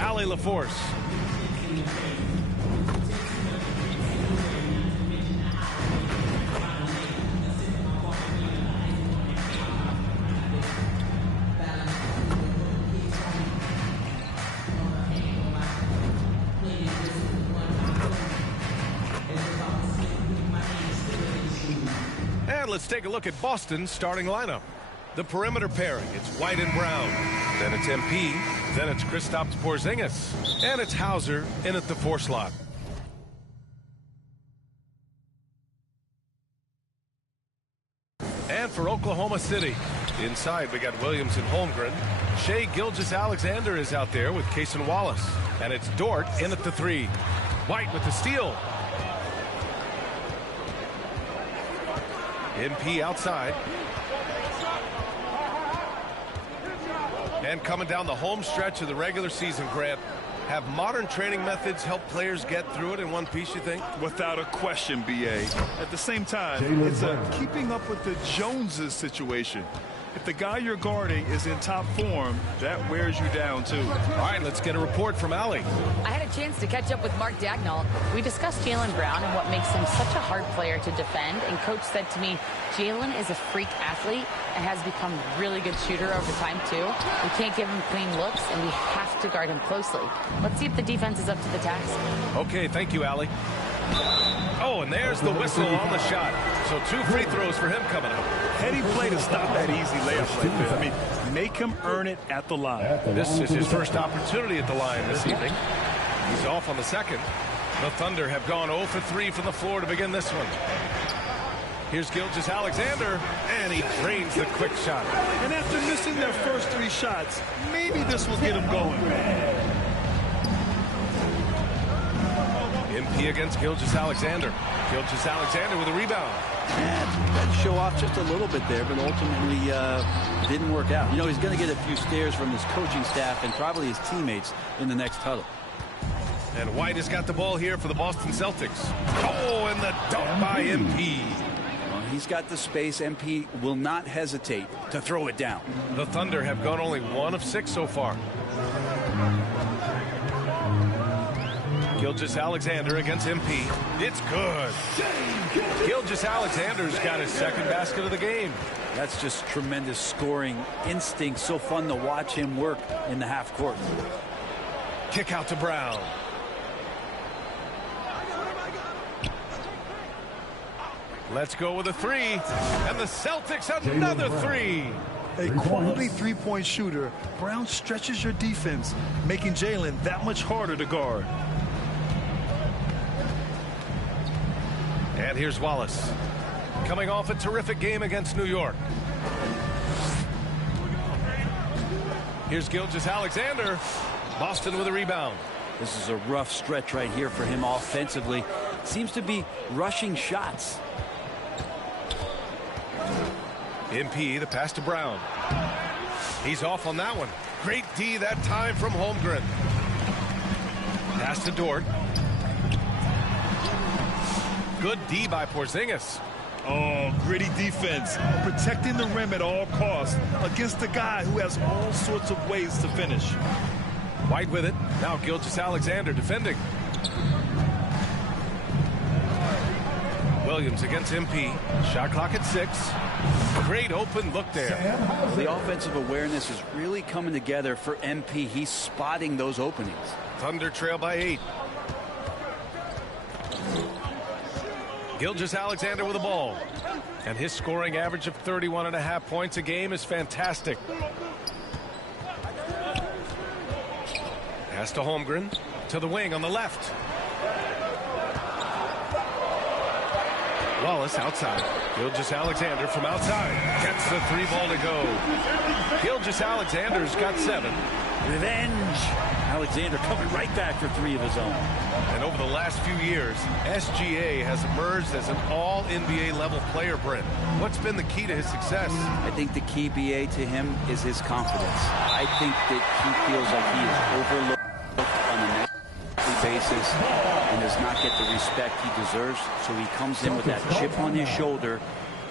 Allie LaForce. And let's take a look at Boston's starting lineup. The perimeter pairing, it's White and Brown. Then it's MP. Then it's Kristaps Porzingis. And it's Hauser in at the 4 slot. And for Oklahoma City, inside we got Williams and Holmgren. Shai Gilgeous-Alexander is out there with Cason Wallace. And it's Dort in at the 3. White with the steal. MP outside. And coming down the home stretch of the regular season, Grant, have modern training methods helped players get through it in one piece, you think? Without a question, B.A. At the same time, it's a keeping up with the Joneses situation. If the guy you're guarding is in top form, that wears you down, too. All right, let's get a report from Allie. I had a chance to catch up with Mark Dagnall. We discussed Jaylen Brown and what makes him such a hard player to defend. And Coach said to me, Jaylen is a freak athlete and has become a really good shooter over time, too. We can't give him clean looks, and we have to guard him closely. Let's see if the defense is up to the task. Okay, thank you, Allie. Oh, and there's the whistle on the shot. So 2 free throws for him coming up. Heady play to stop that easy layup like that. I mean, make him earn it at the line. This is his first opportunity at the line this evening. He's off on the second. The Thunder have gone 0 for 3 from the floor to begin this one. Here's Gilgeous-Alexander, and he drains the quick shot. And after missing their first 3 shots, maybe this will get him going. MP against Gilgeous-Alexander. Gilgeous-Alexander with a rebound. And tried to show off just a little bit there, but ultimately didn't work out. You know, he's going to get a few stares from his coaching staff and probably his teammates in the next huddle. And White has got the ball here for the Boston Celtics. Oh, and the dunk by MP. Well, he's got the space. MP will not hesitate to throw it down. The Thunder have gone only 1 of 6 so far. Gilgeous-Alexander against MP. It's good. Gilgeous-Alexander's got his second basket of the game. That's just tremendous scoring instinct. So fun to watch him work in the half court. Kick out to Brown. Let's go with a 3. And the Celtics another 3. A quality three-point shooter, Brown stretches your defense, making Jaylen that much harder to guard. And here's Wallace, coming off a terrific game against New York. Here's Gilgeous-Alexander. Boston with a rebound. This is a rough stretch right here for him offensively. Seems to be rushing shots. MP, the pass to Brown. He's off on that one. Great D that time from Holmgren. Pass to Dort. Good D by Porzingis. Oh, gritty defense, protecting the rim at all costs against a guy who has all sorts of ways to finish. White with it. Now Gilgeous-Alexander defending. Williams against MP. Shot clock at 6. Great open look there. The offensive awareness is really coming together for MP. He's spotting those openings. Thunder trail by 8. Gilgeous-Alexander with the ball. And his scoring average of 31.5 points a game is fantastic. Pass to Holmgren. To the wing on the left. Wallace outside. Gilgeous-Alexander from outside. Gets the 3 ball to go. Gilgeous-Alexander's got 7. Revenge. Alexander coming right back for 3 of his own. And over the last few years, SGA has emerged as an all-NBA level player, Brent. What's been the key to his success? I think the key, BA, to him is his confidence. I think that he feels like he is overlooked on a nightly basis and does not get the respect he deserves. So he comes in with that chip on his shoulder,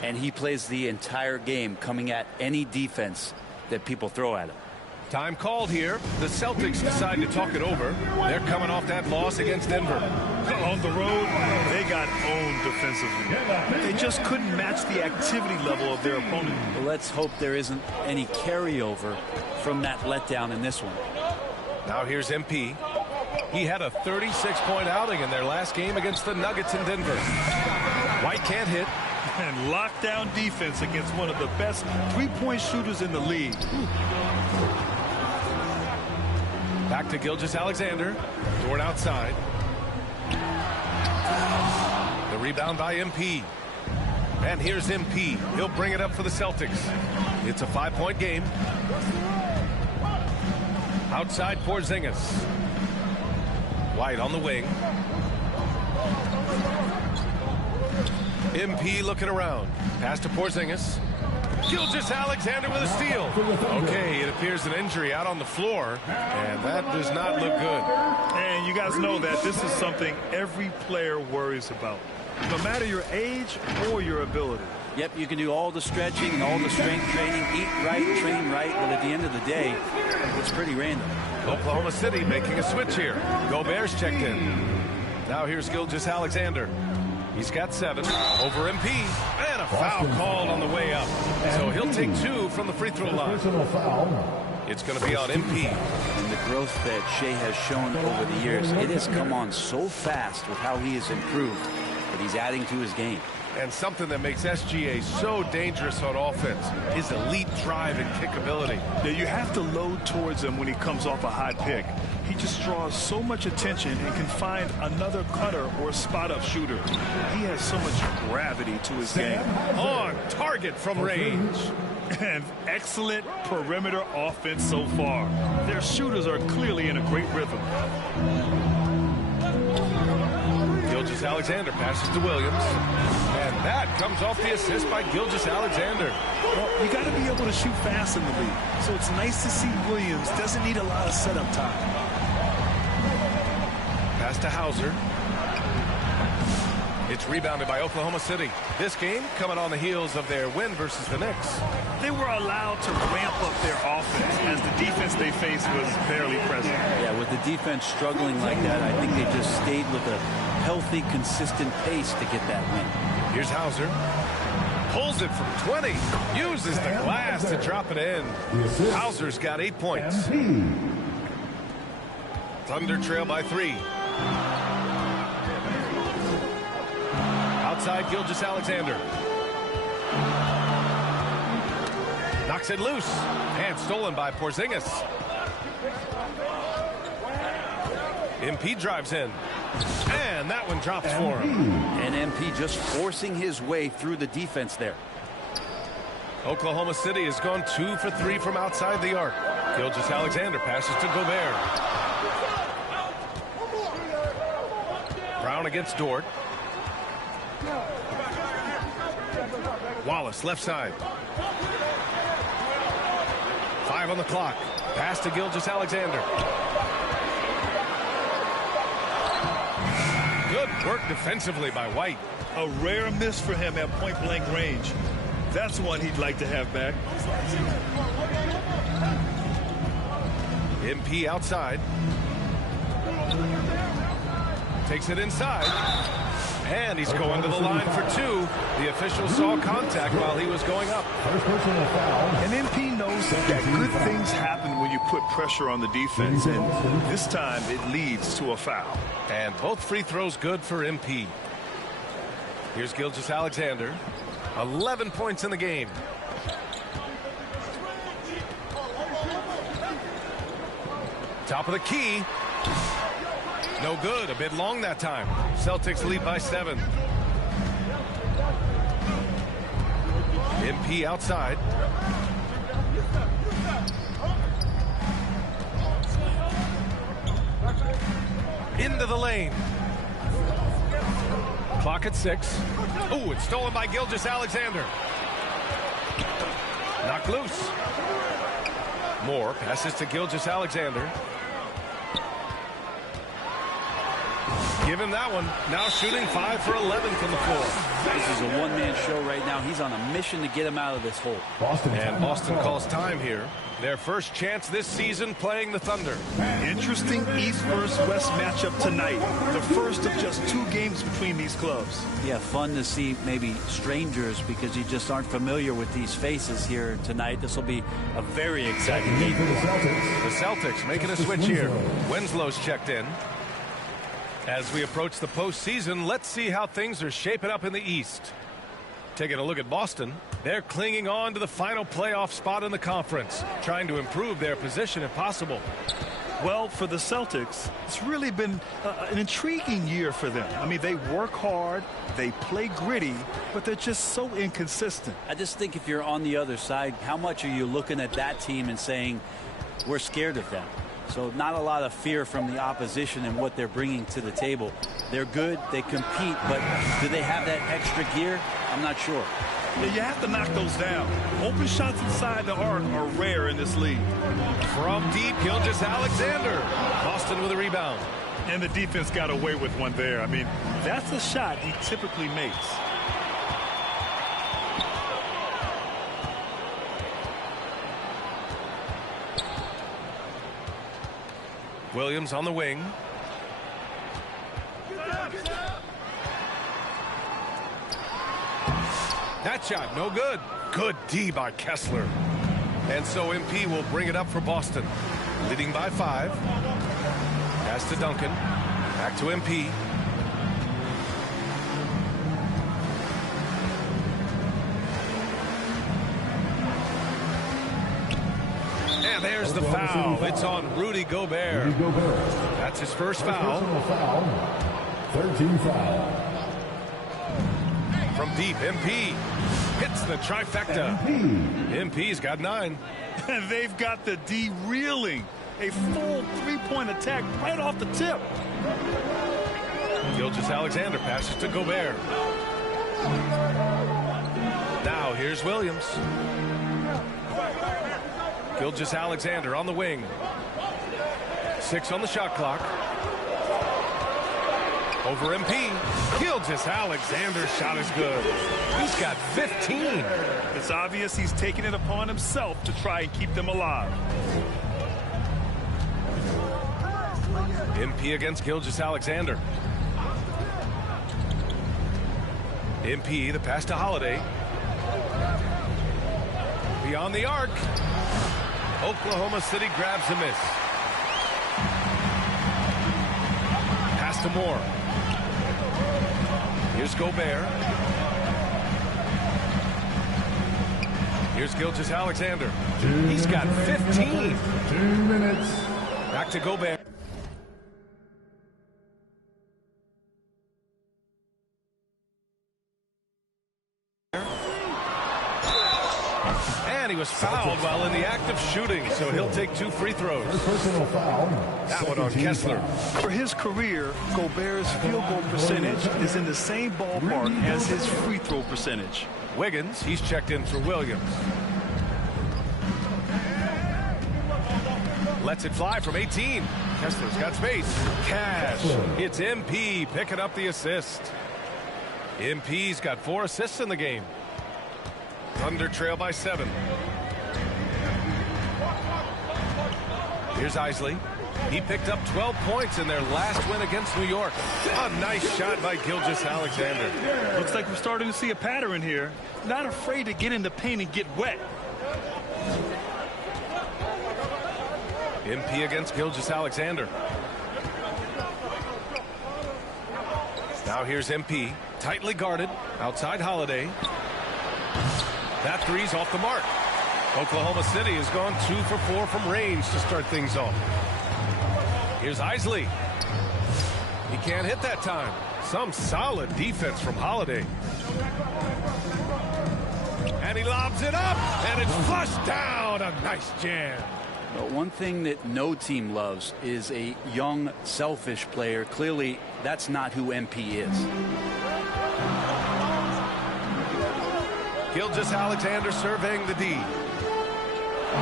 and he plays the entire game coming at any defense that people throw at him. Time called here. The Celtics decide to talk it over. They're coming off that loss against Denver. On the road, they got owned defensively. They just couldn't match the activity level of their opponent. Well, let's hope there isn't any carryover from that letdown in this one. Now here's MP. He had a 36-point outing in their last game against the Nuggets in Denver. White can't hit. And lockdown defense against one of the best three-point shooters in the league. Back to Gilgeous-Alexander. Dort outside. The rebound by MP. And here's MP. He'll bring it up for the Celtics. It's a 5-point game. Outside Porzingis. White on the wing. MP looking around. Pass to Porzingis. Gilgeous-Alexander with a steal. Okay, it appears an injury out on the floor, and that does not look good. And you guys know that this is something every player worries about, no matter your age or your ability. Yep, you can do all the stretching and all the strength training, eat right, train right, but at the end of the day, it's pretty random. Oklahoma City making a switch here. Gobert's checked in. Now here's Gilgeous-Alexander. He's got 7 over MP, and a foul called on the way up. So he'll take 2 from the free throw line. It's going to be on MP. And the growth that Shea has shown over the years, it has come on so fast with how he has improved, but he's adding to his game. And something that makes SGA so dangerous on offense is elite drive and kick ability. Yeah, you have to load towards him when he comes off a high pick. He just draws so much attention and can find another cutter or spot-up shooter. He has so much gravity to his game. On target from range. And excellent perimeter offense so far. Their shooters are clearly in a great rhythm. Gilgeous-Alexander passes to Williams. And that comes off the assist by Gilgeous-Alexander. Well, you got to be able to shoot fast in the league. So it's nice to see Williams doesn't need a lot of setup time. Pass to Hauser. It's rebounded by Oklahoma City. This game coming on the heels of their win versus the Knicks. They were allowed to ramp up their offense as the defense they faced was barely present. Yeah, with the defense struggling like that, I think they just stayed with a healthy, consistent pace to get that win. Here's Hauser. Pulls it from 20. Uses the glass to drop it in. Hauser's got 8 points. Thunder trail by 3. Outside Gilgeous-Alexander. Knocks it loose. And stolen by Porzingis. MP drives in. And that one drops for him. And MP just forcing his way through the defense there. Oklahoma City has gone 2 for 3 from outside the arc. Gilgeous-Alexander passes to Gobert. Brown against Dort. Wallace left side. 5 on the clock. Pass to Gilgeous-Alexander. Good work defensively by White. A rare miss for him at point-blank range. That's one he'd like to have back. MP outside. Takes it inside. And he's going to the line for 2. The official saw contact while he was going up. And MP knows that good things happen when you put pressure on the defense. And this time it leads to a foul. And both free throws good for MP. Here's Gilgeous-Alexander. 11 points in the game. Top of the key. No good. A bit long that time. Celtics lead by 7. MP outside. Into the lane. Clock at 6. Oh, it's stolen by Gilgeous-Alexander. Knocked loose. Moore passes to Gilgeous-Alexander. Give him that one. Now shooting 5 for 11 from the floor. This is a one-man show right now. He's on a mission to get him out of this hole. And Boston calls time here. Their first chance this season playing the Thunder. Interesting East versus West matchup tonight. The first of just 2 games between these clubs. Yeah, fun to see maybe strangers because you just aren't familiar with these faces here tonight. This will be a very exciting game. The Celtics making a switch here. Winslow's checked in. As we approach the postseason, let's see how things are shaping up in the East. Taking a look at Boston, they're clinging on to the final playoff spot in the conference, trying to improve their position if possible. Well, for the Celtics, it's really been an intriguing year for them. I mean, they work hard, they play gritty, but they're just so inconsistent. I just think if you're on the other side, how much are you looking at that team and saying, we're scared of them? So not a lot of fear from the opposition and what they're bringing to the table. They're good, they compete, but do they have that extra gear? I'm not sure. Yeah, you have to knock those down. Open shots inside the arc are rare in this league. From deep, Gilgeous-Alexander. Boston with a rebound. And the defense got away with one there. I mean, that's a shot he typically makes. Williams on the wing. That shot, no good. Good D by Kessler. And so MP will bring it up for Boston. Leading by 5. Pass to Duncan. Back to MP. And there's the foul. It's on Rudy Gobert. That's his first foul. 13 foul. From deep, MP hits the trifecta. MP's got 9. And they've got the D reeling. A full 3-point attack right off the tip. Gilgeous-Alexander passes to Gobert. Now here's Williams. Gilgeous-Alexander on the wing. 6 on the shot clock. Over MP. Gilgeous-Alexander's shot is good. He's got 15. It's obvious he's taking it upon himself to try and keep them alive. MP against Gilgeous-Alexander. MP, the pass to Holiday. Beyond the arc. Oklahoma City grabs a miss. Pass to Moore. Here's Gobert. Here's Gilgeous-Alexander. He's got 15. 2 minutes. Back to Gobert. And he was fouled while in the act of shooting, so he'll take 2 free throws. Personal foul. That one on Kessler. For his career, Gobert's field goal percentage is in the same ballpark as his free throw percentage. Wiggins, he's checked in for Williams. Lets it fly from 18. Kessler's got space. Cash. It's MP picking up the assist. MP's got 4 assists in the game. Thunder trail by 7. Here's Isley. He picked up 12 points in their last win against New York. A nice shot by Gilgeous-Alexander. Looks like we're starting to see a pattern here. Not afraid to get in the paint and get wet. MP against Gilgeous-Alexander. Now here's MP. Tightly guarded. Outside Holiday. That three's off the mark. Oklahoma City has gone 2 for 4 from range to start things off. Here's Isley. He can't hit that time. Some solid defense from Holiday. And he lobs it up, and it's flushed down. A nice jam. But one thing that no team loves is a young, selfish player. Clearly, that's not who MP is. Gilgeous-Alexander surveying the D.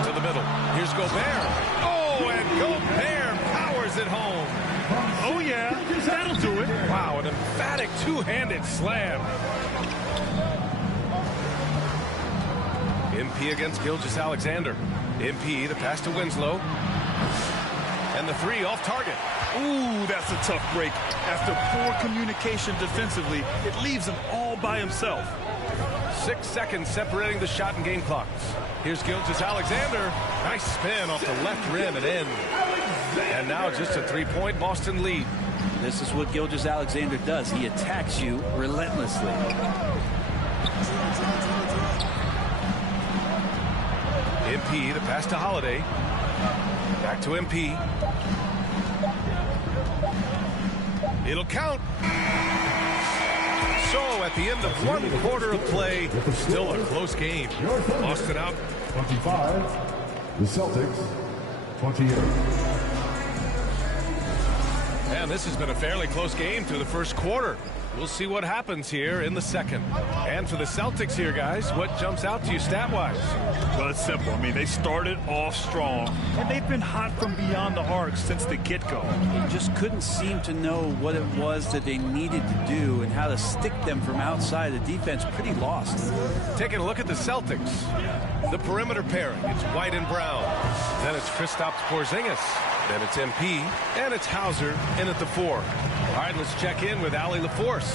To the middle. Here's Gobert. Oh, and Gobert powers it home. Oh, yeah. That'll do it. Wow, an emphatic two-handed slam. MP against Gilgeous-Alexander. MP, the pass to Winslow. And the three off target. Ooh, that's a tough break. After poor communication defensively, it leaves him all by himself. 6 seconds separating the shot and game clocks. Here's Gilgeous-Alexander. Nice spin off the left rim and in. And now just a three-point Boston lead. This is what Gilgeous-Alexander does. He attacks you relentlessly. MP, the pass to Holiday. Back to MP. It'll count. So at the end of one quarter of play, still a close game. Boston out. 25. The Celtics, 28. And this has been a fairly close game through the first quarter. We'll see what happens here in the second. And for the Celtics here, guys, what jumps out to you stat-wise? Well, it's simple. I mean, they started off strong, and they've been hot from beyond the arc since the get-go. They just couldn't seem to know what it was that they needed to do and how to stick them from outside. The defense pretty lost. Taking a look at the Celtics. The perimeter pairing. It's White and Brown. Then it's Kristaps Porzingis. Then it's MP. And it's Hauser in at the 4. All right, let's check in with Allie LaForce.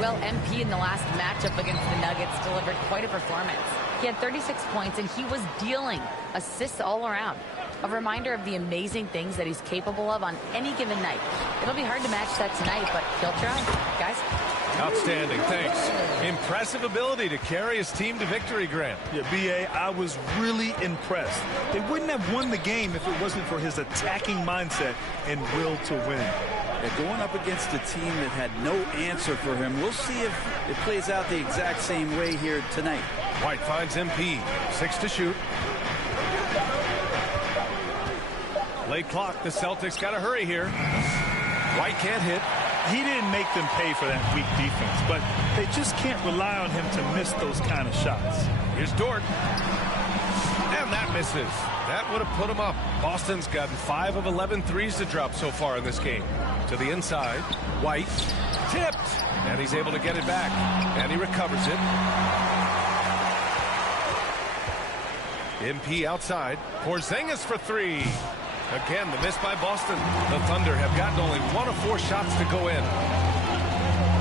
Well, MP in the last matchup against the Nuggets delivered quite a performance. He had 36 points, and he was dealing assists all around. A reminder of the amazing things that he's capable of on any given night. It'll be hard to match that tonight, but he'll try. Guys? Outstanding, thanks. Impressive ability to carry his team to victory, Grant. Yeah, B.A., I was really impressed. They wouldn't have won the game if it wasn't for his attacking mindset and will to win. They're going up against a team that had no answer for him. We'll see if it plays out the exact same way here tonight. White finds MP. 6 to shoot. Late clock. The Celtics got to hurry here. White can't hit. He didn't make them pay for that weak defense, but they just can't rely on him to miss those kind of shots. Here's Dort. And that misses. That would have put him up. Boston's gotten 5 of 11 threes to drop so far in this game. To the inside. White. Tipped. And he's able to get it back. And he recovers it. MP outside. Porzingis for 3. Again, the miss by Boston. The Thunder have gotten only 1 of 4 shots to go in.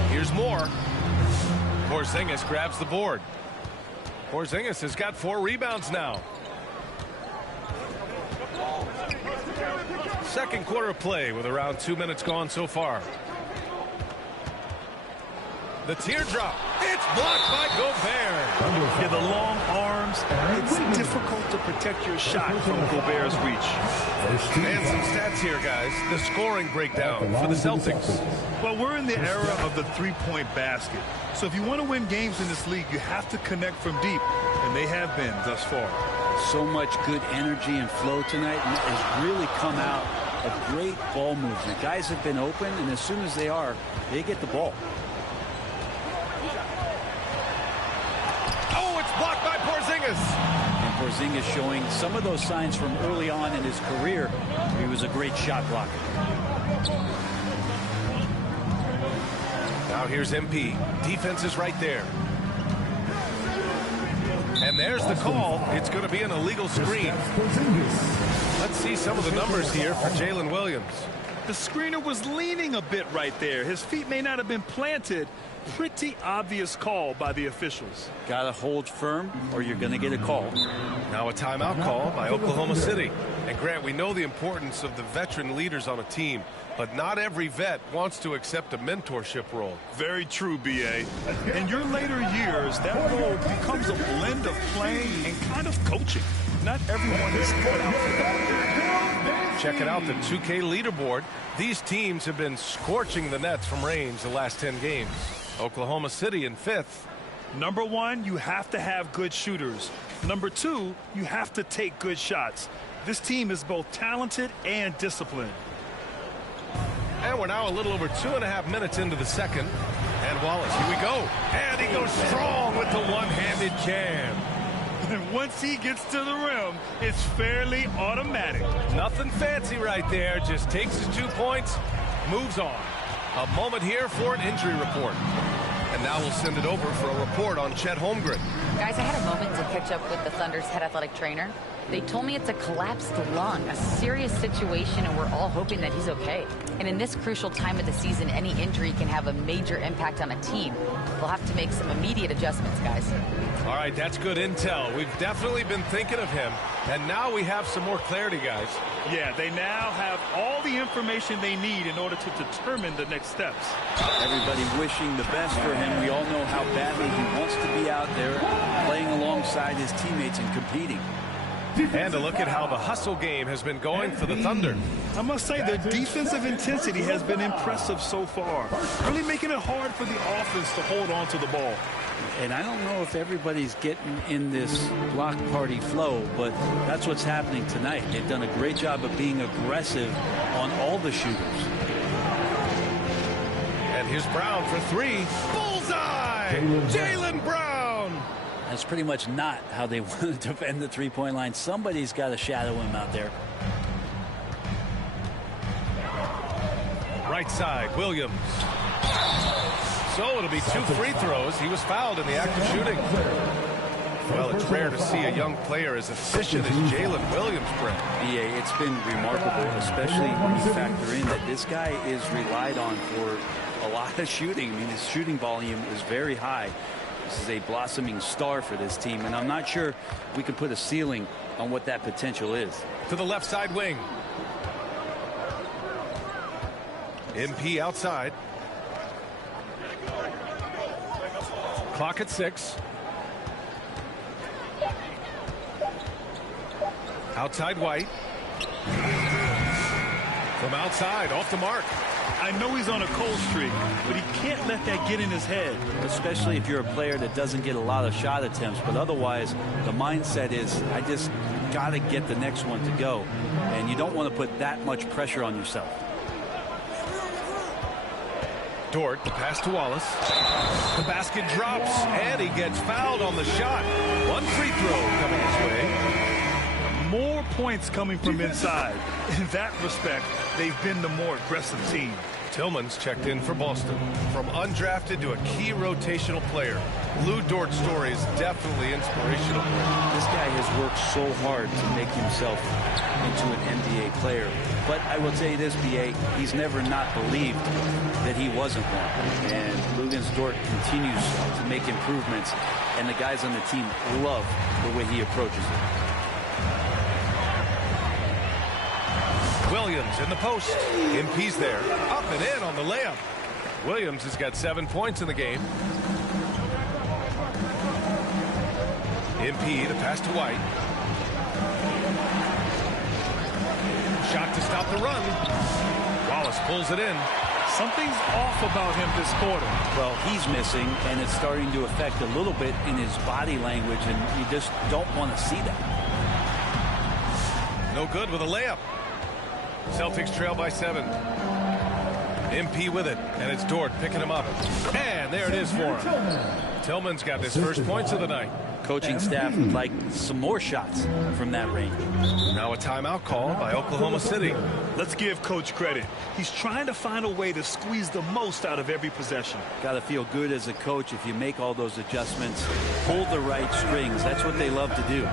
Here's more. Porzingis grabs the board. Porzingis has got 4 rebounds now. Second quarter of play with around 2 minutes gone so far. The teardrop. It's blocked by Gobert. Yeah, the long arms. It's difficult to protect your shot from Gobert's reach. And some stats here, guys. The scoring breakdown for the Celtics. Well, we're in the era of the three-point basket. So if you want to win games in this league, you have to connect from deep. And they have been thus far. So much good energy and flow tonight, and it has really come out of great ball movement. Guys have been open, and as soon as they are, they get the ball. Oh, it's blocked by Porzingis. And Porzingis showing some of those signs from early on in his career. He was a great shot blocker. Now here's MP. Defense is right there. And there's the call. It's going to be an illegal screen. Let's see some of the numbers here for Jalen Williams. The screener was leaning a bit right there. His feet may not have been planted. Pretty obvious call by the officials. Got to hold firm or you're going to get a call. Now a timeout call by Oklahoma City. And Grant, we know the importance of the veteran leaders on a team, but not every vet wants to accept a mentorship role. Very true, B.A. In your later years, that role becomes a blend of playing and kind of coaching. Not everyone is cut out for that. Checking out the 2K leaderboard. These teams have been scorching the nets from range the last 10 games. Oklahoma City in 5th. Number 1, you have to have good shooters. Number 2, you have to take good shots. This team is both talented and disciplined. And we're now a little over 2.5 minutes into the second. And Wallace, here we go. And he goes strong with the one-handed jam. And once he gets to the rim, it's fairly automatic. Nothing fancy right there. Just takes his 2 points, moves on. A moment here for an injury report. And now we'll send it over for a report on Chet Holmgren. Guys, I had a moment to catch up with the Thunder's head athletic trainer. They told me it's a collapsed lung, a serious situation, and we're all hoping that he's okay. And in this crucial time of the season, any injury can have a major impact on a team. We'll have to make some immediate adjustments, guys. All right, that's good intel. We've definitely been thinking of him, and now we have some more clarity, guys. Yeah, they now have all the information they need in order to determine the next steps. Everybody wishing the best for him. We all know how badly he wants to be out there playing alongside his teammates and competing. And a look at how the hustle game has been going for the Thunder. I must say, the defensive intensity has been impressive so far, really making it hard for the offense to hold on to the ball. And I don't know if everybody's getting in this block party flow, but that's what's happening tonight. They've done a great job of being aggressive on all the shooters. And here's Brown for three. Bullseye! Jaylen Brown! That's pretty much not how they want to defend the three-point line. Somebody's got to shadow him out there. Right side, Williams. So it'll be 2 free throws. He was fouled in the act of shooting. Well, it's rare to see a young player as efficient as Jalen Williams, Brent. Yeah, it's been remarkable, especially when you factor in that this guy is relied on for a lot of shooting. I mean, his shooting volume is very high. This is a blossoming star for this team, and I'm not sure we can put a ceiling on what that potential is. To the left side wing. MP outside. Clock at 6. Outside White. From outside, off the mark. I know he's on a cold streak, but he can't let that get in his head. Especially if you're a player that doesn't get a lot of shot attempts, but otherwise the mindset is, I just got to get the next one to go, and you don't want to put that much pressure on yourself. Dort, the pass to Wallace. The basket drops, and he gets fouled on the shot. 1 free throw coming his way. More points coming from inside. In that respect, they've been the more aggressive team. Tillman's checked in for Boston. From undrafted to a key rotational player, Lou Dort's story is definitely inspirational. This guy has worked so hard to make himself into an NBA player. But I will tell you this, B.A., he's never not believed that he wasn't one. And Luguentz Dort continues to make improvements, and the guys on the team love the way he approaches it. Williams in the post. MP's there. Up and in on the layup. Williams has got 7 points in the game. MP, the pass to White. Shot to stop the run. Wallace pulls it in. Something's off about him this quarter. Well, he's missing, and it's starting to affect a little bit in his body language, and you just don't want to see that. No good with a layup. Celtics trail by 7. MP with it, and it's Dort picking him up. And there it is for him. Tillman's got his first points of the night. Coaching staff would like some more shots from that range. Now a timeout call by Oklahoma City. Let's give Coach credit. He's trying to find a way to squeeze the most out of every possession. Got to feel good as a coach if you make all those adjustments, pull the right strings. That's what they love to do.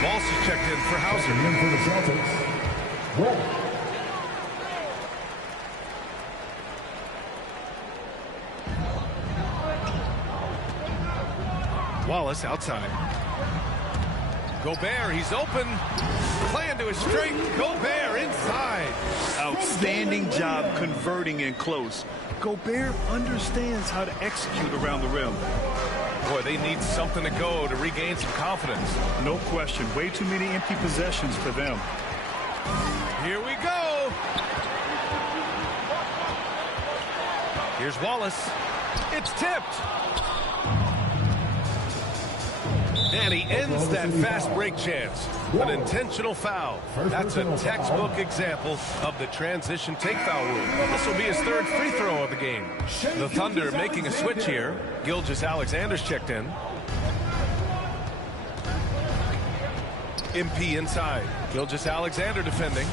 Walsh is checked in for Hauser. In for the Celtics, Wolf. Wallace outside. Gobert, he's open. Playing to his strength. Gobert inside. Outstanding job converting in close. Gobert understands how to execute around the rim. Boy, they need something to go to regain some confidence. No question. Way too many empty possessions for them. Here we go. Here's Wallace. It's tipped. And he ends that fast break chance. An intentional foul. That's a textbook example of the transition take foul rule. This will be his 3rd free throw of the game. The Thunder making a switch here. Gilgeous-Alexander's checked in. MP inside. Gilgeous-Alexander defending.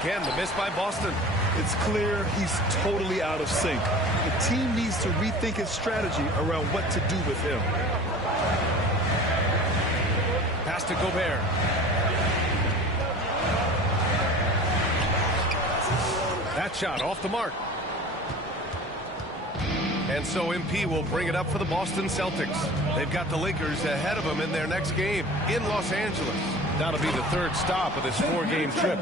Again, the miss by Boston. It's clear he's totally out of sync. The team needs to rethink its strategy around what to do with him. Pass to Gobert. That shot off the mark. And so MP will bring it up for the Boston Celtics. They've got the Lakers ahead of them in their next game in Los Angeles. That'll be the third stop of this 4-game trip.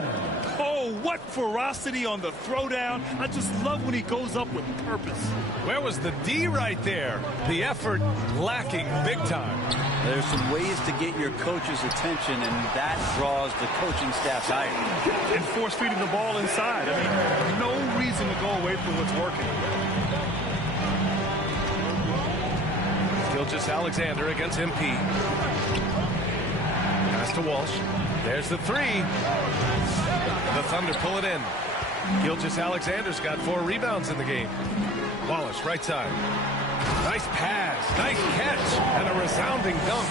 Oh, what ferocity on the throwdown. I just love when he goes up with purpose. Where was the D right there? The effort lacking big time. There's some ways to get your coach's attention, and that draws the coaching staff's ire. And force feeding the ball inside. I mean, no reason to go away from what's working. Gilgeous-Alexander against MP. Pass to Walsh. There's the three. The Thunder pull it in. Gilgeous-Alexander's got 4 rebounds in the game. Wallace, right side. Nice pass, nice catch, and a resounding dunk.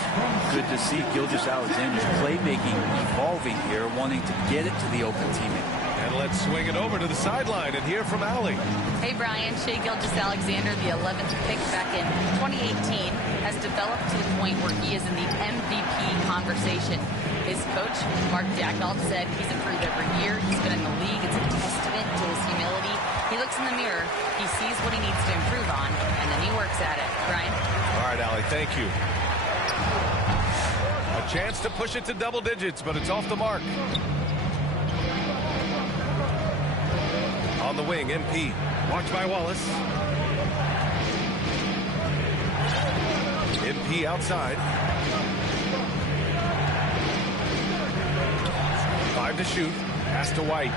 Good to see Gilgeous-Alexander's playmaking evolving here, wanting to get it to the open teammate. And let's swing it over to the sideline and hear from Allie. Hey, Brian. Shai Gilgeous-Alexander, the 11th pick back in 2018, has developed to the point where he is in the MVP conversation. His coach, Mark Dagnall, said he's improved every year. He's been in the league. It's a testament to his humility. He looks in the mirror, he sees what he needs to improve on, and then he works at it. Brian? All right, Allie, thank you. A chance to push it to double digits, but it's off the mark. On the wing, MP. Watched by Wallace. MP outside. 5 to shoot. Pass to White.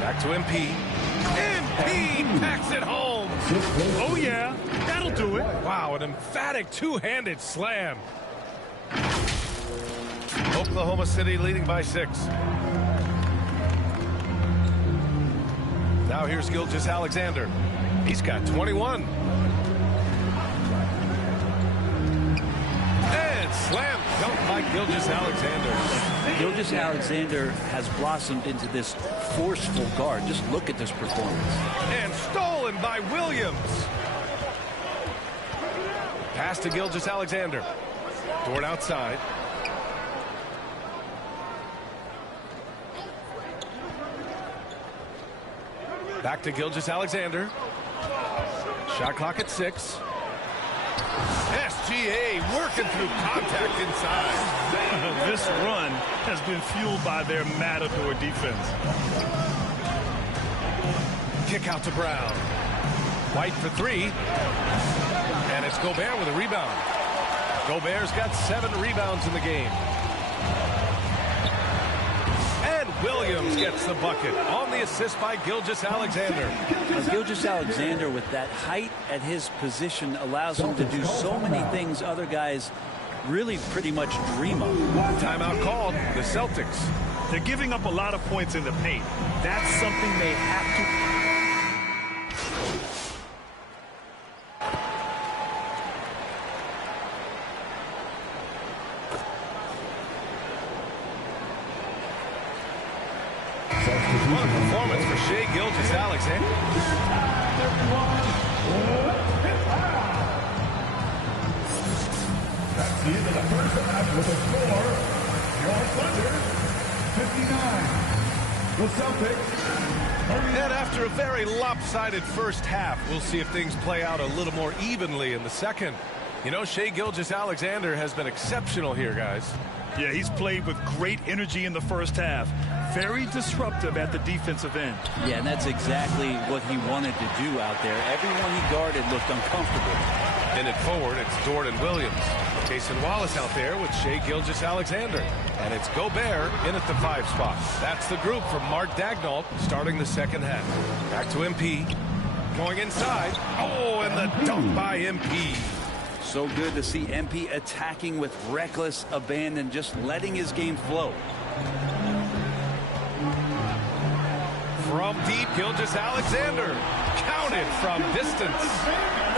Back to MP. MP packs it home. Oh, yeah. That'll do it. Wow, an emphatic two-handed slam. Oklahoma City leading by 6. Now here's Gilgeous-Alexander. He's got 21. And slam dunk by Gilgeous-Alexander. Gilgeous-Alexander has blossomed into this forceful guard. Just look at this performance. And stolen by Williams. Pass to Gilgeous-Alexander. Dort outside. Back to Gilgeous-Alexander. Shot clock at 6. SGA working through contact inside. This run has been fueled by their Matador defense. Kick out to Brown. White for 3. And it's Gobert with a rebound. Gobert's got 7 rebounds in the game. And Williams gets the bucket on the assist by Gilgeous-Alexander. Gilgeous-Alexander, with that height at his position, allows him to do so many things other guys really pretty much dream of. Timeout called. The Celtics. They're giving up a lot of points in the paint. That's something they have to... What a performance for Shai Gilgeous-Alexander. That's the end of the first half with a score. Your Thunder, 59. The Celtics. And after a very lopsided first half, we'll see if things play out a little more evenly in the second. You know, Shai Gilgeous-Alexander has been exceptional here, guys. Yeah, he's played with great energy in the first half. Very disruptive at the defensive end. Yeah, and that's exactly what he wanted to do out there. Everyone he guarded looked uncomfortable. In it forward, it's Dort and Williams. Jason Wallace out there with Shai Gilgeous-Alexander. And it's Gobert in at the 5 spot. That's the group from Mark Dagnall starting the second half. Back to MP. Going inside. Oh, and the dunk by MP. So good to see MP attacking with reckless abandon, just letting his game flow. From deep, Gilgeous-Alexander. Counted from distance.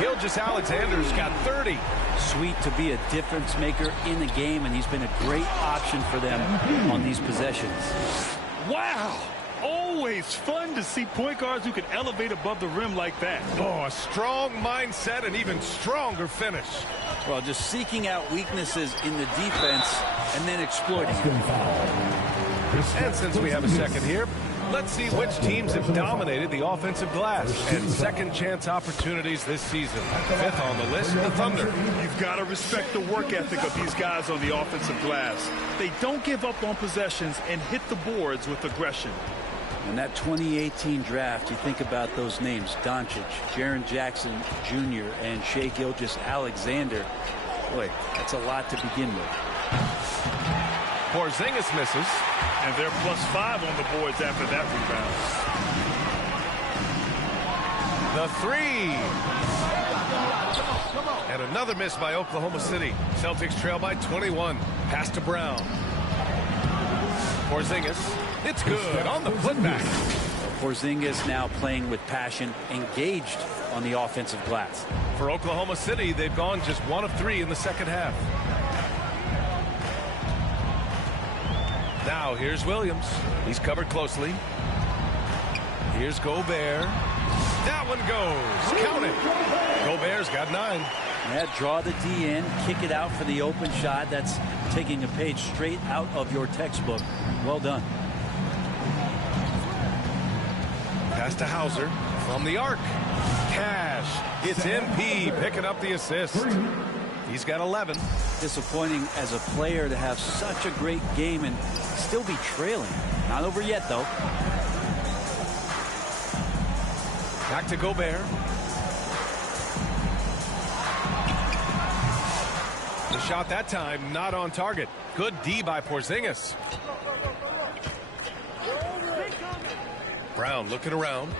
Gilgeous-Alexander's got 30. Sweet to be a difference maker in the game, and he's been a great option for them on these possessions. Wow! Always fun to see point guards who can elevate above the rim like that. Oh, a strong mindset and even stronger finish. Well, just seeking out weaknesses in the defense and then exploiting them. And since we have a second here, let's see which teams have dominated the offensive glass and second chance opportunities this season. Fifth on the list, the Thunder. You've got to respect the work ethic of these guys on the offensive glass. They don't give up on possessions and hit the boards with aggression. In that 2018 draft, you think about those names: Doncic, Jaren Jackson Jr., and Shai Gilgeous-Alexander. Boy, that's a lot to begin with. Porzingis misses. And they're +5 on the boards after that rebound. The three. And another miss by Oklahoma City. Celtics trail by 21. Pass to Brown. Porzingis. It's good on the putback. Porzingis now playing with passion, engaged on the offensive glass. For Oklahoma City, they've gone just 1 of 3 in the second half. Now here's Williams. He's covered closely. Here's Gobert. That one goes. Count it. Gobert's got 9. Yeah, draw the D in, kick it out for the open shot. That's taking a page straight out of your textbook. Well done. Pass to Hauser from the arc. Cash. It's MP picking up the assist. He's got 11. Disappointing as a player to have such a great game and still be trailing. Not over yet, though. Back to Gobert. The shot that time not on target. Good D by Porzingis. Brown looking around.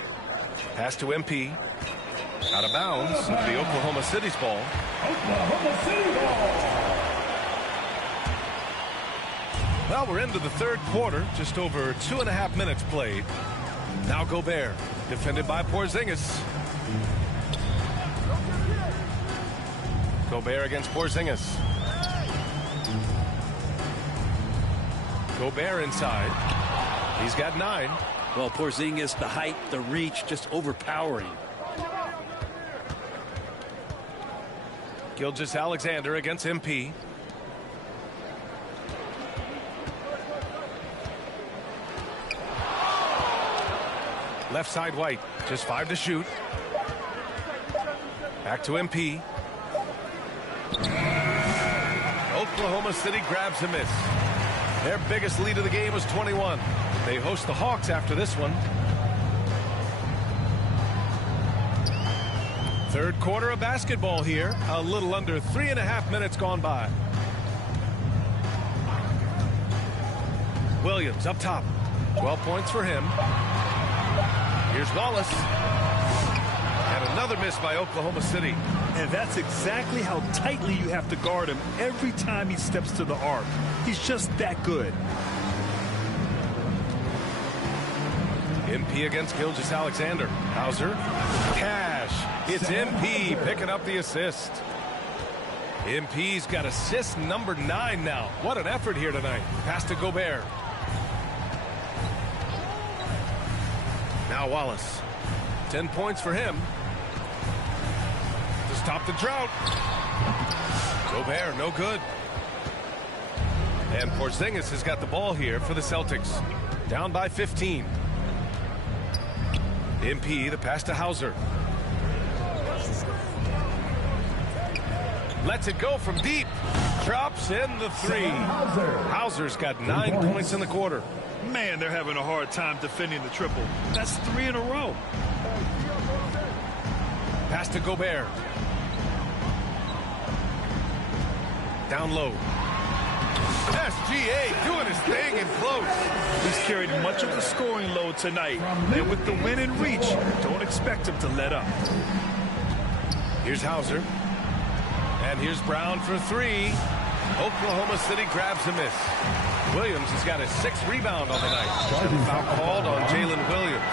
Pass to MP. Out of bounds. The Oklahoma City's ball. Oklahoma City ball. Well, we're into the third quarter. Just over 2.5 minutes played. Now Gobert. Defended by Porzingis. Gobert against Porzingis. Gobert inside. He's got 9. Well, Porzingis, the height, the reach, just overpowering. Gilgeous-Alexander against MP. Left side White. Just 5 to shoot. Back to MP. Oklahoma City grabs a miss. Their biggest lead of the game was 21. They host the Hawks after this one. Third quarter of basketball here. A little under 3.5 minutes gone by. Williams up top. 12 points for him. Here's Wallace. And another miss by Oklahoma City. And that's exactly how tightly you have to guard him every time he steps to the arc. He's just that good. MP against Gilgeous-Alexander. Hauser. Cash. It's MP picking up the assist. MP's got assist number 9 now. What an effort here tonight. Pass to Gobert. Now Wallace. 10 points for him. To stop the drought. Gobert, no good. And Porzingis has got the ball here for the Celtics. Down by 15. MP, the pass to Hauser. Lets it go from deep. Drops in the 3. Hauser's got 9 points in the quarter. Man, they're having a hard time defending the triple. That's 3 in a row. Pass to Gobert. Down low. SGA doing his thing and close. He's carried much of the scoring load tonight. And with the win and reach, don't expect him to let up. Here's Hauser. And here's Brown for 3. Oklahoma City grabs a miss. Williams has got his 6th rebound on the night. And foul called on Jalen Williams.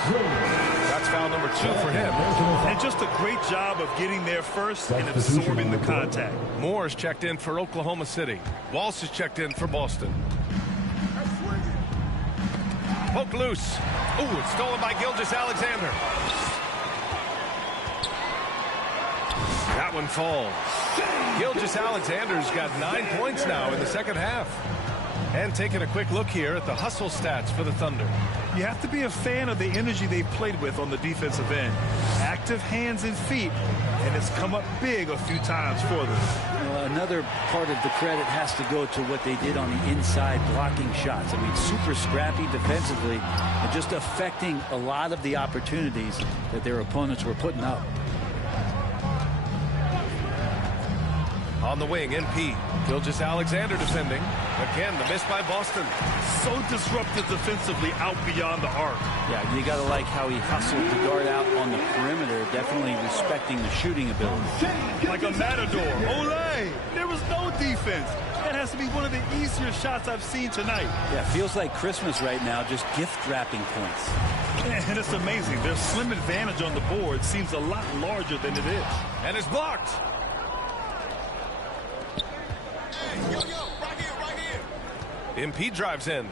That's foul number 2 for him. And just a great job of getting there first and absorbing the contact. Moore's checked in for Oklahoma City. Walsh is checked in for Boston. Poked loose. Ooh, it's stolen by Gilgeous-Alexander. That one falls. Gilgeous-Alexander's got 9 points now in the second half. And taking a quick look here at the hustle stats for the Thunder. You have to be a fan of the energy they've played with on the defensive end. Active hands and feet, and it's come up big a few times for them. Another part of the credit has to go to what they did on the inside blocking shots. I mean, super scrappy defensively and just affecting a lot of the opportunities that their opponents were putting up. On the wing, MP. Gilgeous-Alexander defending. Again, the miss by Boston. So disruptive defensively out beyond the arc. Yeah, you got to like how he hustled the guard out on the perimeter, definitely respecting the shooting ability. Like a matador. Olé! There was no defense. That has to be one of the easier shots I've seen tonight. Yeah, feels like Christmas right now, just gift wrapping points. And it's amazing. Their slim advantage on the board seems a lot larger than it is. And it's blocked. MP drives in.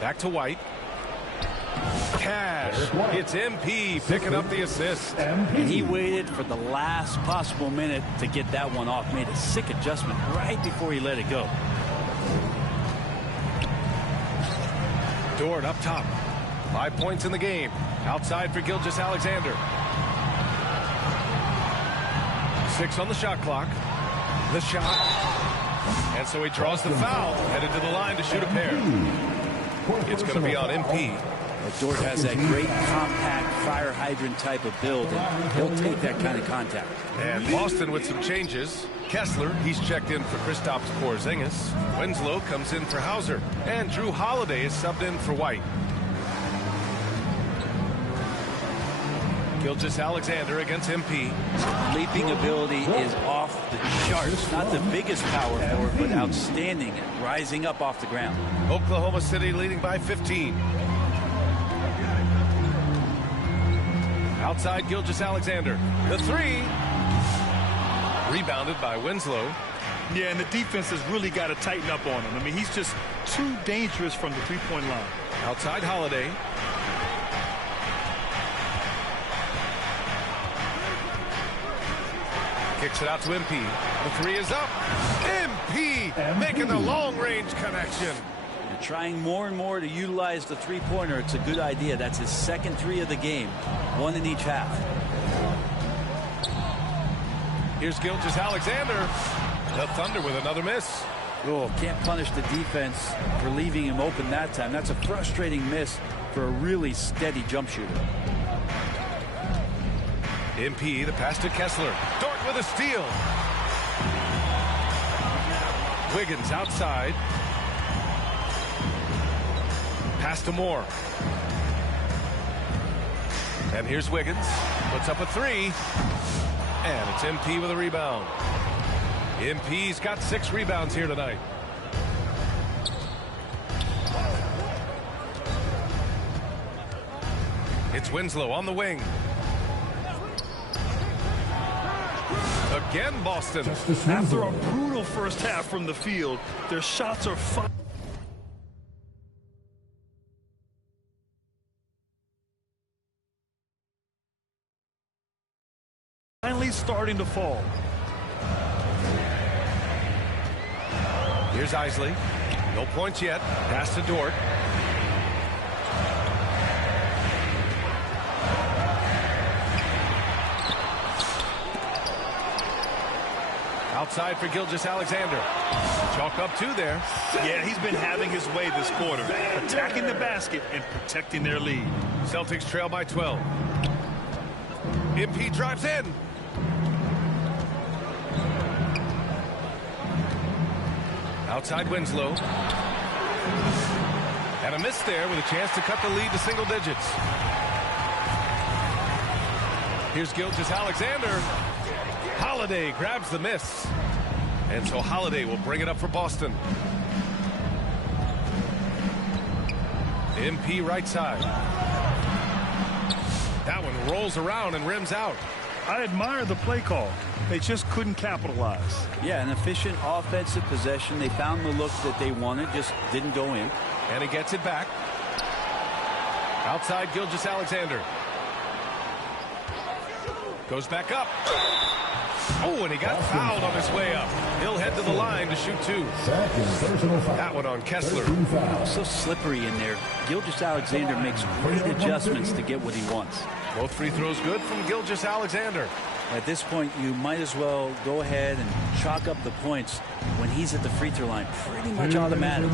Back to White. Cash. It's MP picking up the assist. And he waited for the last possible minute to get that one off. Made a sick adjustment right before he let it go. Dort up top. 5 points in the game. Outside for Gilgeous-Alexander. 6 on the shot clock. The shot. And so he draws the foul. Headed to the line to shoot a pair. It's going to be on MP. Dort has that great compact fire hydrant type of build, and he'll take that kind of contact. And Boston with some changes. Kessler, he's checked in for Kristaps Porzingis. Winslow comes in for Hauser. And Drew Holiday is subbed in for White. Gilgeous-Alexander against MP. Leaping ability is off the charts. Not the biggest power forward, but outstanding at rising up off the ground. Oklahoma City leading by 15. Outside Gilgeous-Alexander. The three. Rebounded by Winslow. Yeah, and the defense has really got to tighten up on him. I mean, he's just too dangerous from the three-point line. Outside Holiday. Kicks it out to MP. The three is up. MP making the long-range connection. They're trying more and more to utilize the three-pointer. It's a good idea. That's his second three of the game. One in each half. Here's Gilgeous-Alexander. The Thunder with another miss. Oh, can't punish the defense for leaving him open that time. That's a frustrating miss for a really steady jump shooter. MP, the pass to Kessler. Dort with a steal. Wiggins outside. Pass to Moore. And here's Wiggins. Puts up a three. And it's MP with a rebound. MP's got 6 rebounds here tonight. It's Winslow on the wing. Again, Boston. After a brutal first half from the field, their shots are finally starting to fall. Here's Isley. No points yet. Pass to Dort. Outside for Gilgeous-Alexander. Chalk up 2 there. Yeah, he's been having his way this quarter, attacking the basket and protecting their lead. Celtics trail by 12. MP drives in. Outside Winslow. And a miss there with a chance to cut the lead to single digits. Here's Gilgeous-Alexander. Holiday grabs the miss. And so Holiday will bring it up for Boston. MP right side. That one rolls around and rims out. I admire the play call. They just couldn't capitalize. Yeah, an efficient offensive possession. They found the look that they wanted, just didn't go in. And he gets it back. Outside Gilgeous-Alexander. Goes back up. Oh, and he got fouled on his way up. He'll head to the line to shoot two. That one on Kessler. So slippery in there. Gilgeous-Alexander makes great adjustments to get what he wants. Both free throws good from Gilgeous-Alexander. At this point, you might as well go ahead and chalk up the points when he's at the free throw line. Pretty much automatic.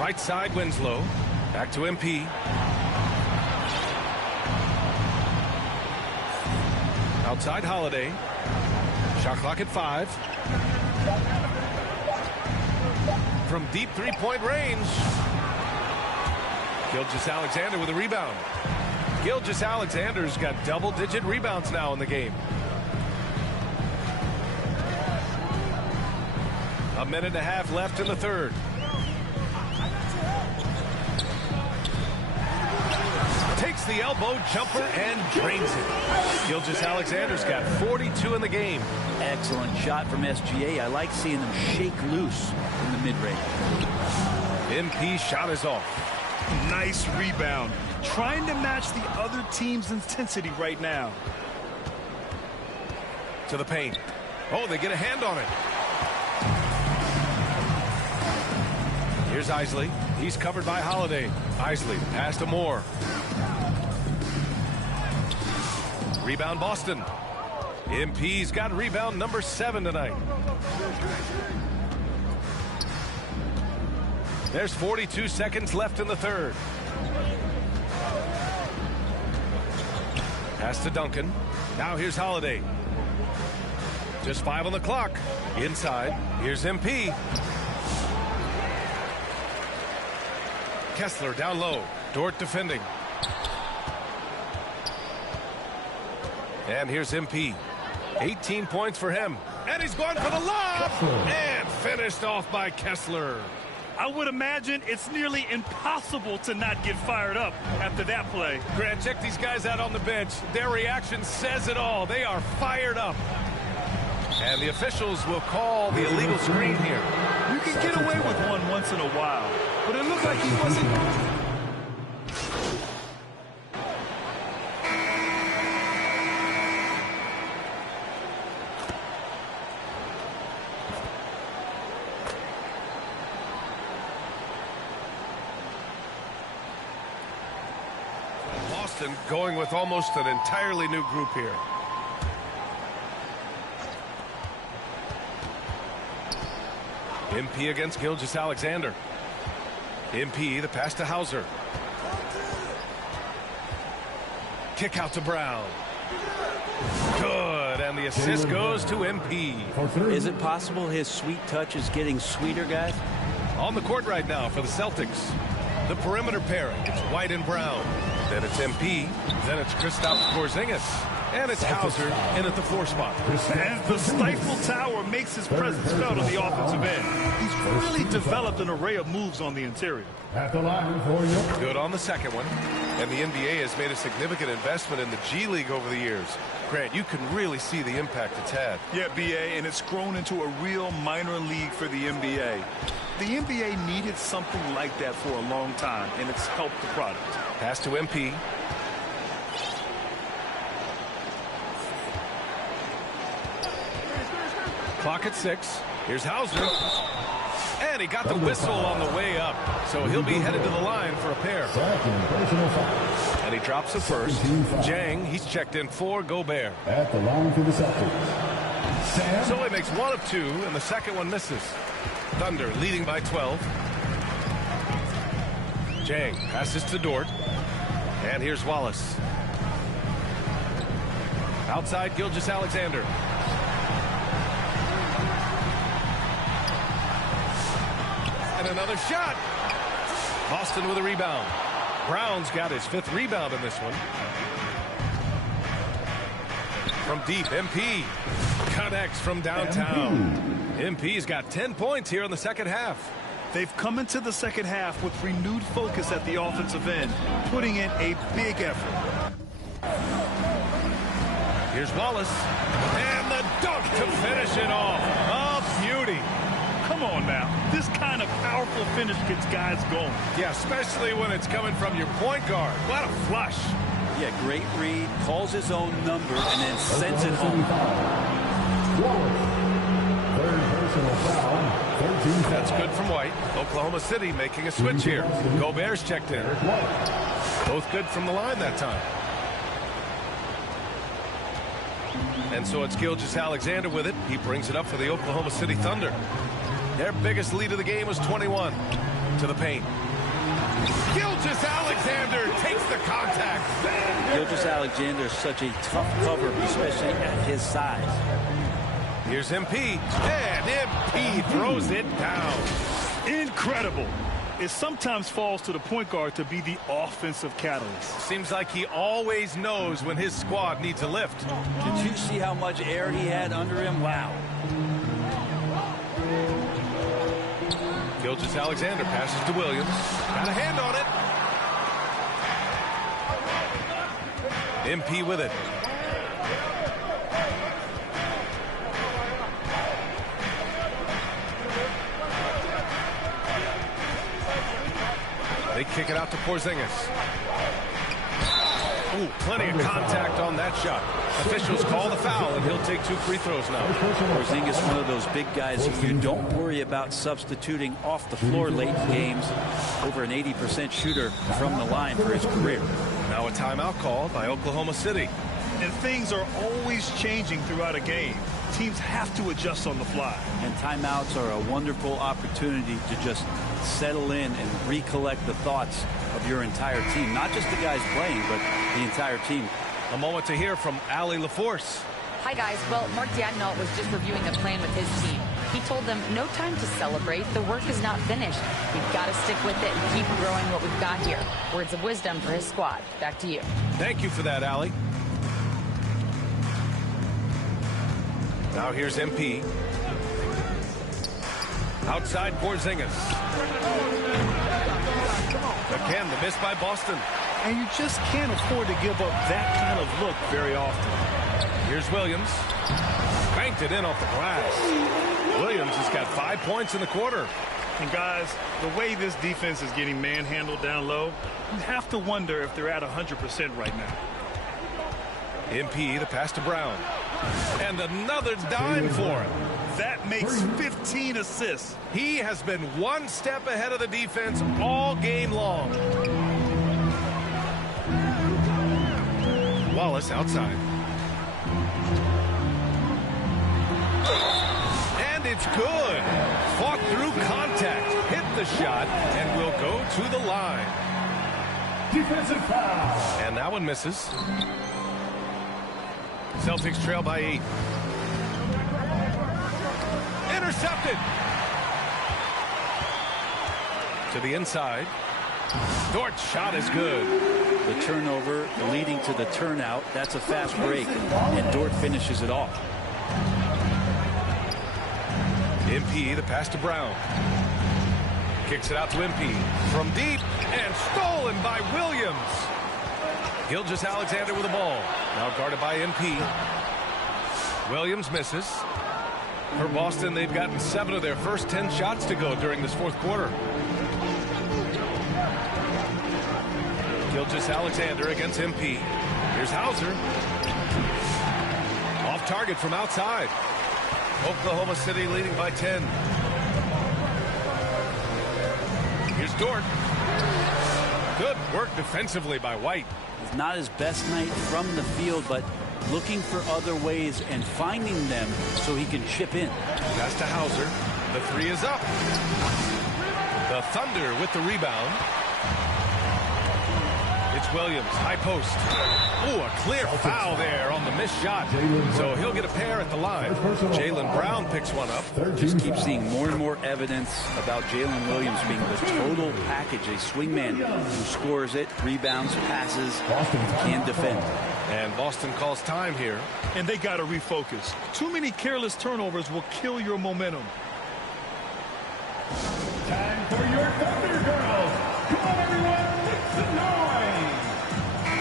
Right side, Winslow. Back to MP. Outside Holiday. Shot clock at 5. From deep three-point range. Gilgeous-Alexander with a rebound. Gilgeous-Alexander's got double-digit rebounds now in the game. A minute and a half left in the third. Takes the elbow jumper and drains it. Gilgeous-Alexander's got 42 in the game. Excellent shot from SGA. I like seeing them shake loose in the mid-range. MP shot is off. Nice rebound. Trying to match the other team's intensity right now. To the paint. Oh, they get a hand on it. Here's Isley. He's covered by Holiday. Isley pass to Moore. Rebound Boston. MP's got rebound number 7 tonight. There's 42 seconds left in the third. Pass to Duncan. Now here's Holiday. Just 5 on the clock. Inside. Here's MP. Kessler down low. Dort defending. And here's MP. 18 points for him. And he's going for the lob. And finished off by Kessler. I would imagine it's nearly impossible to not get fired up after that play. Grant, check these guys out on the bench. Their reaction says it all. They are fired up. And the officials will call the illegal screen here. You can get away with one once in a while, but it looked like he wasn't. Boston going with almost an entirely new group here. MP against Gilgeous-Alexander. MP, the pass to Hauser. Kick out to Brown. Good, and the assist goes to MP. Is it possible his sweet touch is getting sweeter, guys? On the court right now for the Celtics. The perimeter pairing. It's White and Brown. Then it's MP. Then it's Kristaps Porzingis. And it's Hauser in at the 4 spot. As the Stifle Tower makes his presence felt on the offensive end, he's really developed an array of moves on the interior. At the line for you. Good on the second one. And the NBA has made a significant investment in the G League over the years. Grant, you can really see the impact it's had. Yeah, BA, and it's grown into a real minor league for the NBA. The NBA needed something like that for a long time, and it's helped the product. Pass to MP. Clock at 6. Here's Hauser. And he got the whistle on the way up. So he'll be headed to the line for a pair. And he drops the first. Jang, he's checked in for Gobert. At the line for the Celtics. So he makes 1 of 2, and the second one misses. Thunder leading by 12. Jang passes to Dort. And here's Wallace. Outside Gilgeous-Alexander. And another shot. Boston with a rebound. Brown's got his 5th rebound in this one. From deep, MP connects from downtown. MP's got 10 points here in the second half. They've come into the second half with renewed focus at the offensive end, putting in a big effort. Here's Wallace. And the dunk to finish it off. A beauty. Come on now. This kind of powerful finish gets guys going. Yeah, especially when it's coming from your point guard. What a flush. Yeah, great read. Calls his own number and then sends it home. Third personal foul. 13. That's good from White. Oklahoma City making a switch here. Gobert's checked in. Both good from the line that time. And so it's Gilgeous-Alexander with it. He brings it up for the Oklahoma City Thunder. Their biggest lead of the game was 21. To the paint. Gilgeous-Alexander takes the contact. Gilgeous-Alexander is such a tough cover, especially at his size. Here's MP. And MP throws it down. Incredible. It sometimes falls to the point guard to be the offensive catalyst. Seems like he always knows when his squad needs a lift. Did you see how much air he had under him? Wow. Gilgeous-Alexander passes to Williams. Got a hand on it. MP with it. They kick it out to Porzingis. Ooh, plenty of contact on that shot. Officials call the foul, and he'll take 2 free throws now. Porzingis, one of those big guys you don't worry about substituting off the floor late in games. Over an 80% shooter from the line for his career. Now a timeout called by Oklahoma City. And things are always changing throughout a game. Teams have to adjust on the fly. And timeouts are a wonderful opportunity to just settle in and recollect the thoughts of your entire team. Not just the guys playing, but the entire team. A moment to hear from Allie LaForce. Hi, guys. Well, Mark Daigneault was just reviewing the plan with his team. He told them no time to celebrate. The work is not finished. We've got to stick with it and keep growing what we've got here. Words of wisdom for his squad. Back to you. Thank you for that, Allie. Now here's MP. Outside Porzingis. Again, the miss by Boston. And you just can't afford to give up that kind of look very often. Here's Williams. Banked it in off the glass. Williams has got 5 points in the quarter. And guys, the way this defense is getting manhandled down low, you have to wonder if they're at 100% right now. MP, the pass to Brown. And another dime for him. That makes 15 assists. He has been one step ahead of the defense all game long. Wallace outside. And it's good. Fought through contact, hit the shot, and will go to the line. Defensive foul. And that one misses. Celtics trail by 8. Intercepted. To the inside. Dort's shot is good. The turnover leading to the turnout. That's a fast break, and Dort finishes it off. MP, the pass to Brown. Kicks it out to MP. From deep, and stolen by Williams. Gilgeous-Alexander with the ball. Now guarded by MP. Williams misses. For Boston, they've gotten 7 of their first 10 shots to go during this fourth quarter. Gilgeous-Alexander against MP. Here's Hauser. Off target from outside. Oklahoma City leading by 10. Here's Dort. Good work defensively by White. It's not his best night from the field, but looking for other ways and finding them so he can chip in. Pass to Hauser. The 3 is up. The Thunder with the rebound. It's Williams, high post. Ooh, a clear foul there on the missed shot. So he'll get a pair at the line. Jaylen Brown picks one up. Just keep seeing more and more evidence about Jalen Williams being the total package, a swingman who scores it, rebounds, passes, can defend. And Boston calls time here. And they got to refocus. Too many careless turnovers will kill your momentum. Time for your Thunder girls. Come on, everyone. Make some noise.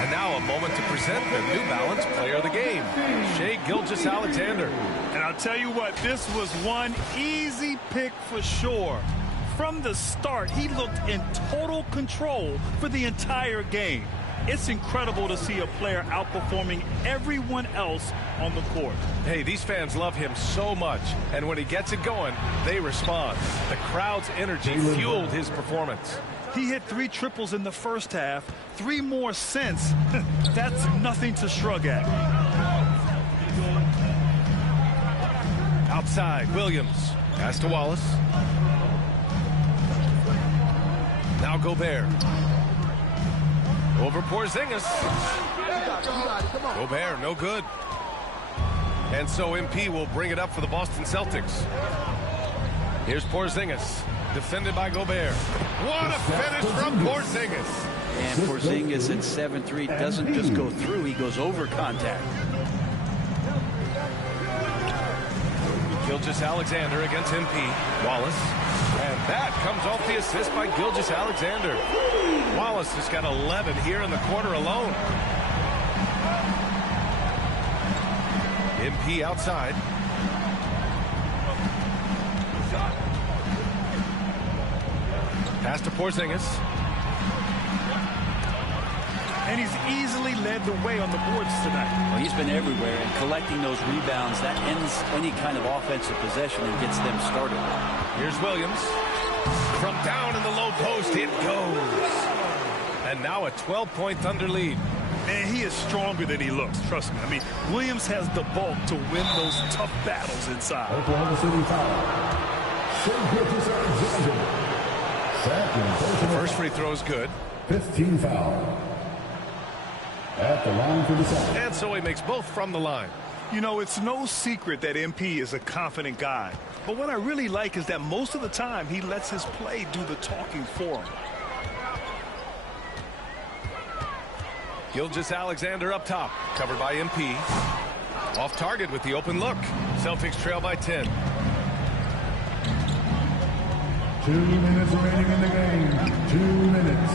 And now a moment to present the New Balance Player of the Game, Shai Gilgeous-Alexander. And I'll tell you what, this was one easy pick for sure. From the start, he looked in total control for the entire game. It's incredible to see a player outperforming everyone else on the court. Hey, these fans love him so much, and when he gets it going, they respond. The crowd's energy fueled his performance. He hit 3 triples in the first half, 3 more since. That's nothing to shrug at. Outside, Williams. Pass to Wallace. Now Gobert. Over Porzingis. Gobert, no good. And so MP will bring it up for the Boston Celtics. Here's Porzingis, defended by Gobert. What a finish from Porzingis. And Porzingis at 7'3" doesn't just go through, he goes over contact. Gilgeous-Alexander against MP. Wallace. And that comes off the assist by Gilgeous-Alexander. Wallace has got 11 here in the quarter alone. MP outside. Pass to Porzingis. And he's easily led the way on the boards tonight. Well, he's been everywhere, and collecting those rebounds, that ends any kind of offensive possession and gets them started. Here's Williams. From down in the low post, it goes. And now a 12-point Thunder lead. Man, he is stronger than he looks, trust me. I mean, Williams has the bulk to win those tough battles inside. Oklahoma City foul. Shai Gilgeous-Alexander. Second personal First free throw is good. 15 foul. At the line for the Celtics. And so he makes both from the line. You know, it's no secret that MP is a confident guy. But what I really like is that most of the time he lets his play do the talking for him. Gilgeous-Alexander up top, covered by MP. Off target with the open look. Celtics trail by 10. 2 minutes remaining in the game. 2 minutes.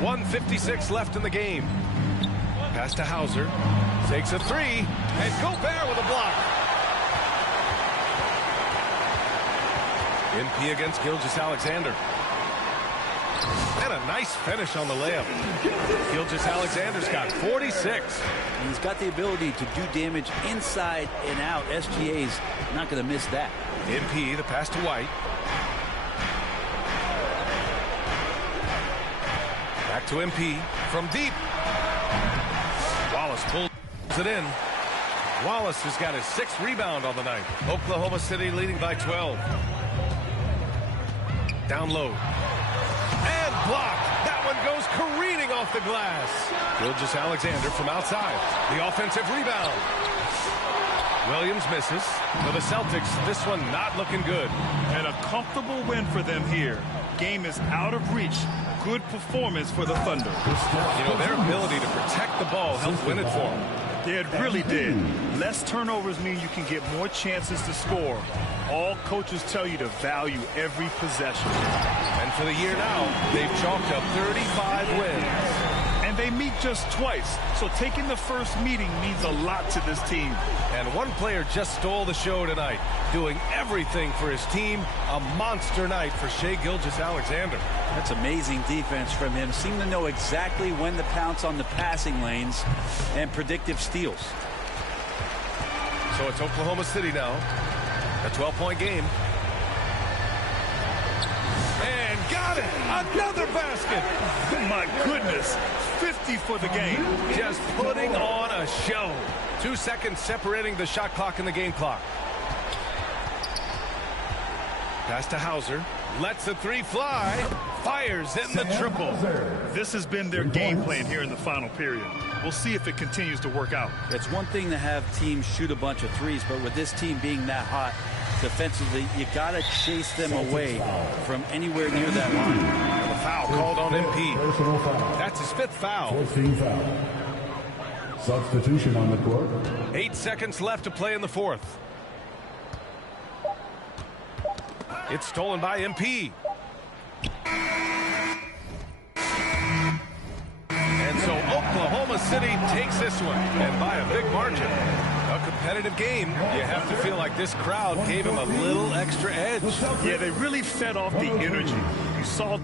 1:56 left in the game. Pass to Hauser. Takes a 3. And Gobert with a block. MP against Gilgeous-Alexander. And a nice finish on the layup. Gilgeous-Alexander's got 46. And he's got the ability to do damage inside and out. SGA's not going to miss that. MP, the pass to White. Back to MP from deep. Wallace pulls it in. Wallace has got his 6th rebound on the night. Oklahoma City leading by 12. Down low. And blocked. That one goes careening off the glass. Gilgeous-Alexander from outside. The offensive rebound. Williams misses. For the Celtics, this one not looking good. And a comfortable win for them here. Game is out of reach. Good performance for the Thunder. You know, their ability to protect the ball helped win it for them. Yeah, it really did. Less turnovers mean you can get more chances to score. All coaches tell you to value every possession. And for the year now, they've chalked up 35 wins. And they meet just twice, so taking the first meeting means a lot to this team. And one player just stole the show tonight, doing everything for his team. A monster night for Shai Gilgeous-Alexander. That's amazing defense from him. Seemed to know exactly when to pounce on the passing lanes and predictive steals. So it's Oklahoma City now. A 12-point game. And got it! Another basket! My goodness, 50 for the game. Just putting on a show. 2 seconds separating the shot clock and the game clock. Pass to Hauser. Lets the 3 fly. Fires in the triple. This has been their game plan here in the final period. We'll see if it continues to work out. It's one thing to have teams shoot a bunch of threes, but with this team being that hot defensively, you got to chase them away from anywhere near that line. The foul called on MP. Personal foul. That's his 5th foul. 14 foul. Substitution on the court. 8 seconds left to play in the 4th. It's stolen by MP. And Oklahoma City takes this one, and by a big margin. A competitive game. You have to feel like this crowd gave him a little extra edge. Yeah, they really fed off the energy. You saw